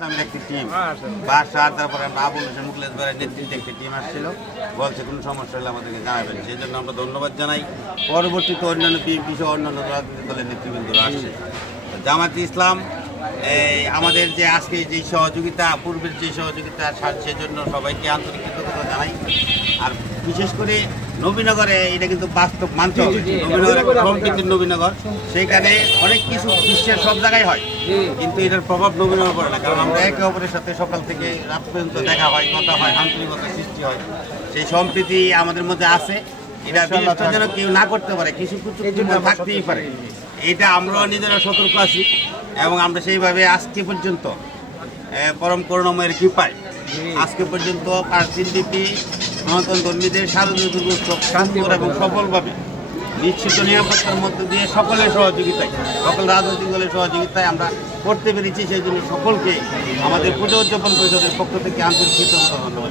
একটি টিম বাসার তারপরে আমরা আবুল হোসেন মুখলেস ভাইয়ের নেতৃত্বে একটি টিম আসছিল, বলছে কোনো সমস্যা হলে আমাদেরকে জানাবেন। সেই জন্য আমরা ধন্যবাদ জানাই। পরবর্তীতে অন্যান্য বিএনপি সহ অন্যান্য রাজনৈতিক দলের নেতৃবৃন্দরা আসছে। জামায়াতে ইসলাম আমাদের যে আজকে যে সহযোগিতা, পূর্বের যে সহযোগিতা, সেজন্য সবাইকে আন্তরিক কৃতজ্ঞতা জানাই। আর বিশেষ করে নবীনগরে এটা কিন্তু বাস্তব মানতে হবে। নবীনগর সম্প্রীতির নবীনগর, সেখানে অনেক কিছু বিশ্বের সব জায়গায় হয়, কিন্তু এটার প্রভাব নবীনগর পড়ে না। কারণ আমরা একে অপরের সাথে সকাল থেকে রাত পর্যন্ত দেখা হয়, কথা হয়, আন্তরিকতার সৃষ্টি হয়। সেই সম্প্রীতি আমাদের মধ্যে আছে। এটা বিশেষটা যেন কেউ না করতে পারে, কিছু কিছু থাকতেই পারে। এটা আমরাও নিজেরা সতর্ক আছি এবং আমরা সেইভাবে আজকে পর্যন্ত পরম করুণাময়ের কৃপায় আজকে পর্যন্ত পার্সিনলিপি সনাতন ধর্মীদের শারদীয় দুর্গোৎসব শান্তিপূর্ণ এবং সফলভাবে নিশ্চিত নিরাপত্তার মধ্যে দিয়ে সকলের সহযোগিতায়, সকল রাজনৈতিক দলের সহযোগিতায় আমরা করতে পেরেছি। সেই জন্য সকলকে আমাদের পূজা উদযাপন পরিষদের পক্ষ থেকে আন্তরিক কৃতজ্ঞতা ধন্যবাদ।